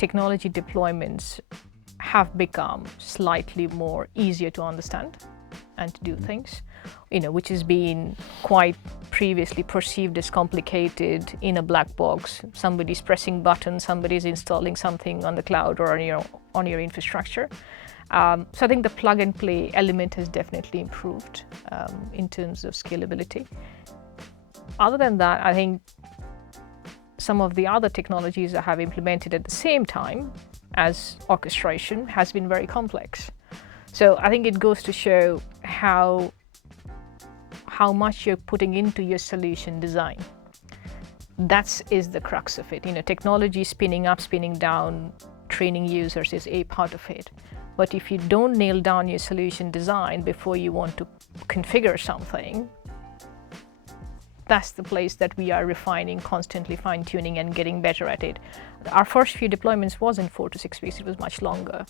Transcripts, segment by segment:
technology deployments have become slightly more easier to understand and to do things, which has been quite previously perceived as complicated in a black box. Somebody's pressing buttons, somebody's installing something on the cloud or on your infrastructure. So I think the plug and play element has definitely improved in terms of scalability. Other than that, I think some of the other technologies that have implemented at the same time as orchestration has been very complex. So I think it goes to show how much you're putting into your solution design. That is the crux of it. Technology spinning up, spinning down, training users is a part of it. But if you don't nail down your solution design before you want to configure something, that's the place that we are refining, constantly fine-tuning and getting better at it. Our first few deployments wasn't 4 to 6 weeks, it was much longer.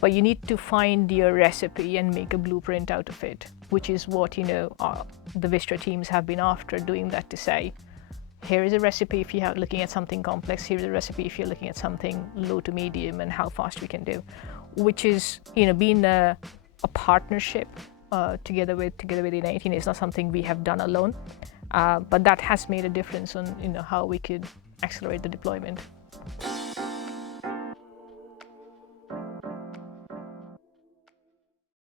But you need to find your recipe and make a blueprint out of it, which is what the Vistra teams have been after, doing that to say, here is a recipe if you're looking at something complex, here's a recipe if you're looking at something low to medium and how fast we can do, which is being a partnership together with Enate. It's not something we have done alone. But that has made a difference on how we could accelerate the deployment.